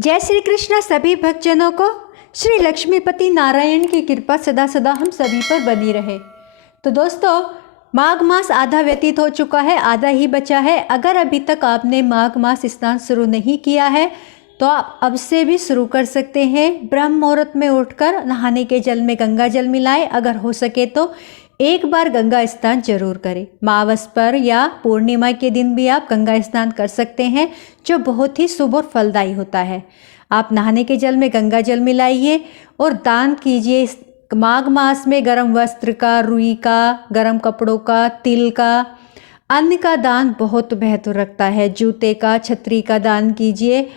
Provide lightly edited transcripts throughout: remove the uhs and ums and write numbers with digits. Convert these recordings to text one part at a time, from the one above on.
जय श्री कृष्ण सभी भक्तजनों को। श्री लक्ष्मीपति नारायण की कृपा सदा सदा हम सभी पर बनी रहे। तो दोस्तों, माघ मास आधा व्यतीत हो चुका है, आधा ही बचा है। अगर अभी तक आपने माघ मास स्नान शुरू नहीं किया है तो आप अब से भी शुरू कर सकते हैं। ब्रह्म मुहूर्त में उठकर नहाने के जल में गंगा जल मिलाएं। अगर हो सके तो एक बार गंगा स्नान जरूर करें। मावस पर या पूर्णिमा के दिन भी आप गंगा स्नान कर सकते हैं, जो बहुत ही शुभ और फलदायी होता है। आप नहाने के जल में गंगा जल मिलाइए और दान कीजिए। माघ मास में गर्म वस्त्र का, रुई का, गर्म कपड़ों का, तिल का, अन्न का दान बहुत बेहतर रखता है। जूते का, छतरी का दान कीजिए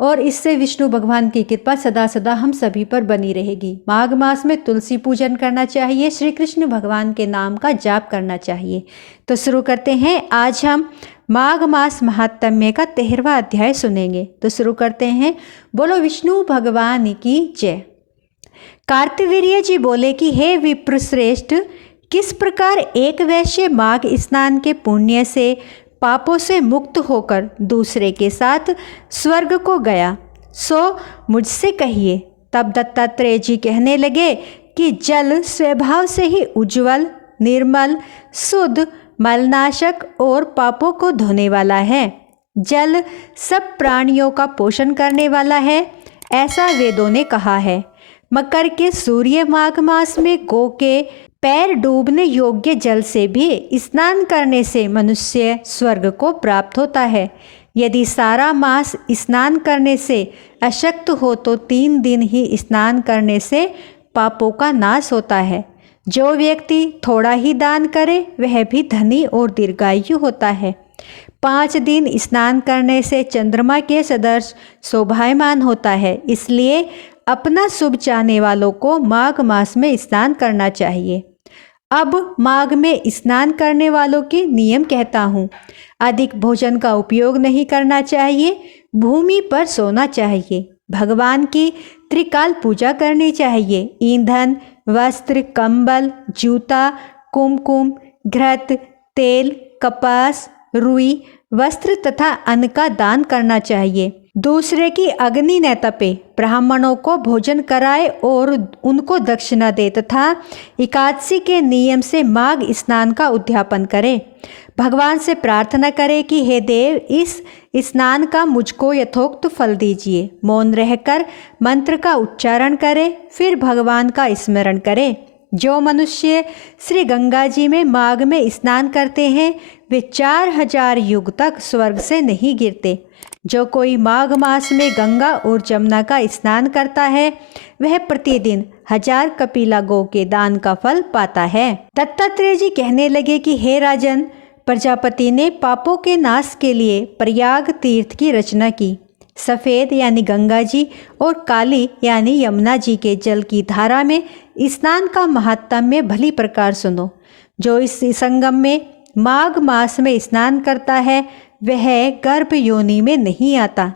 और इससे विष्णु भगवान की कृपा सदा सदा हम सभी पर बनी रहेगी। माघ मास में तुलसी पूजन करना चाहिए, श्री कृष्ण भगवान के नाम का जाप करना चाहिए। तो शुरू करते हैं। आज हम माघ मास महात्म्य का 13वां अध्याय सुनेंगे। तो शुरू करते हैं। बोलो विष्णु भगवान की जय। कार्तवीर्य जी बोले कि हे विप्रश्रेष्ठ, किस प्रकार एक वैश्य माघ स्नान के पुण्य से पापों से मुक्त होकर दूसरे के साथ स्वर्ग को गया, सो मुझसे कहिए। तब दत्तात्रेय जी कहने लगे कि जल स्वभाव से ही उज्जवल, निर्मल, शुद्ध, मलनाशक और पापों को धोने वाला है। जल सब प्राणियों का पोषण करने वाला है, ऐसा वेदों ने कहा है। मकर के सूर्य माघ मास में गौ के पैर डूबने योग्य जल से भी स्नान करने से मनुष्य स्वर्ग को प्राप्त होता है। यदि सारा मास स्नान करने से अशक्त हो तो 3 दिन ही स्नान करने से पापों का नाश होता है। जो व्यक्ति थोड़ा ही दान करे वह भी धनी और दीर्घायु होता है। 5 दिन स्नान करने से चंद्रमा के सदृश शोभायमान होता है। इसलिए अपना शुभ चाहने वालों को माघ मास में स्नान करना चाहिए। अब माघ में स्नान करने वालों के नियम कहता हूँ। अधिक भोजन का उपयोग नहीं करना चाहिए। भूमि पर सोना चाहिए। भगवान की त्रिकाल पूजा करनी चाहिए। ईंधन, वस्त्र, कंबल, जूता, कुमकुम, घृत, तेल, कपास, रुई, वस्त्र तथा अन्न का दान करना चाहिए। दूसरे की अग्नि न तपे। ब्राह्मणों को भोजन कराए और उनको दक्षिणा दे तथा एकादशी के नियम से माघ स्नान का उद्यापन करे। भगवान से प्रार्थना करे कि हे देव, इस स्नान का मुझको यथोक्त फल दीजिए। मौन रहकर मंत्र का उच्चारण करे, फिर भगवान का स्मरण करे। जो मनुष्य श्री गंगा जी में माघ में स्नान करते हैं वे 4000 युग तक स्वर्ग से नहीं गिरते। जो कोई माघ मास में गंगा और जमुना का स्नान करता है वह प्रतिदिन 1000 कपिला गौ के दान का फल पाता है। दत्तात्रेय जी कहने लगे कि हे राजन, प्रजापति ने पापों के नाश के लिए प्रयाग तीर्थ की रचना की। सफ़ेद यानी गंगा जी और काली यानी यमुना जी के जल की धारा में स्नान का महात्म्य भली प्रकार सुनो। जो इस संगम में माघ मास में स्नान करता है वह गर्भ योनि में नहीं आता।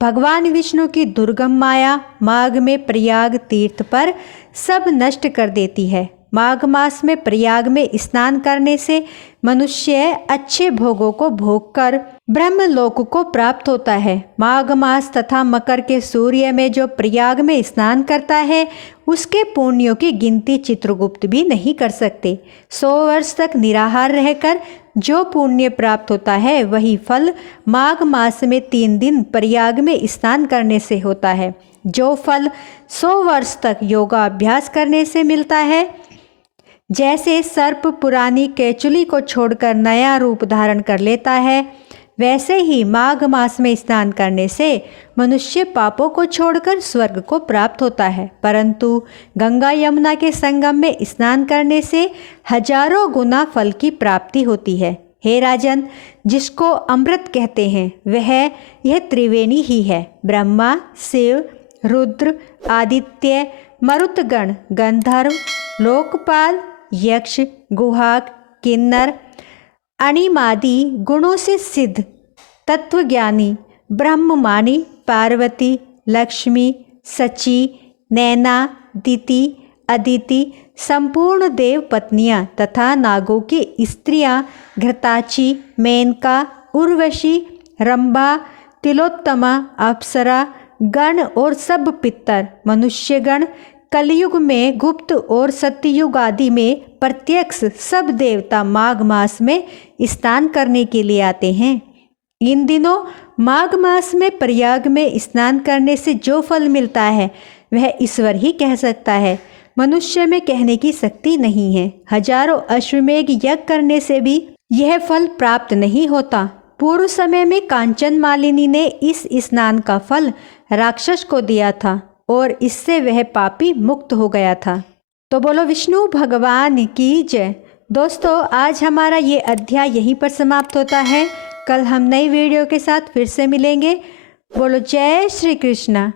भगवान विष्णु की दुर्गम माया माघ में प्रयाग तीर्थ पर सब नष्ट कर देती है। माघ मास में प्रयाग में स्नान करने से मनुष्य अच्छे भोगों को भोगकर ब्रह्मलोक को प्राप्त होता है। माघ मास तथा मकर के सूर्य में जो प्रयाग में स्नान करता है उसके पुण्यों की गिनती चित्रगुप्त भी नहीं कर सकते। 100 वर्ष तक निराहार रहकर जो पुण्य प्राप्त होता है वही फल माघ मास में 3 दिन प्रयाग में स्नान करने से होता है। जो फल 100 वर्ष तक योगाभ्यास करने से मिलता है, जैसे सर्प पुरानी केचुली को छोड़कर नया रूप धारण कर लेता है, वैसे ही माघ मास में स्नान करने से मनुष्य पापों को छोड़कर स्वर्ग को प्राप्त होता है। परंतु गंगा यमुना के संगम में स्नान करने से हजारों गुना फल की प्राप्ति होती है। हे राजन, जिसको अमृत कहते हैं वह यह त्रिवेणी ही है। ब्रह्मा, शिव, रुद्र, आदित्य, मरुतगण, गंधर्व, लोकपाल, यक्ष, गुहाक, किन्नर, अणिमादि गुणों से सिद्ध तत्वज्ञानी ब्रह्ममानी पार्वती, लक्ष्मी, सची, नैना, दिति, अदिति, संपूर्ण देव पत्नियां तथा नागों की स्त्रियां घृताची, मेनका, उर्वशी, रंभा, तिलोत्तमा, अप्सरा, गण और सब पितर मनुष्यगण, कलयुग में गुप्त और सत्ययुग आदि में प्रत्यक्ष सब देवता माघ मास में स्नान करने के लिए आते हैं। इन दिनों माघ मास में प्रयाग में स्नान करने से जो फल मिलता है वह ईश्वर ही कह सकता है, मनुष्य में कहने की शक्ति नहीं है। हजारों अश्वमेघ यज्ञ करने से भी यह फल प्राप्त नहीं होता। पूर्व समय में कांचन मालिनी ने इस स्नान का फल राक्षस को दिया था और इससे वह पापी मुक्त हो गया था। तो बोलो विष्णु भगवान की जय। दोस्तों, आज हमारा ये अध्याय यहीं पर समाप्त होता है। कल हम नई वीडियो के साथ फिर से मिलेंगे। बोलो जय श्री कृष्णा।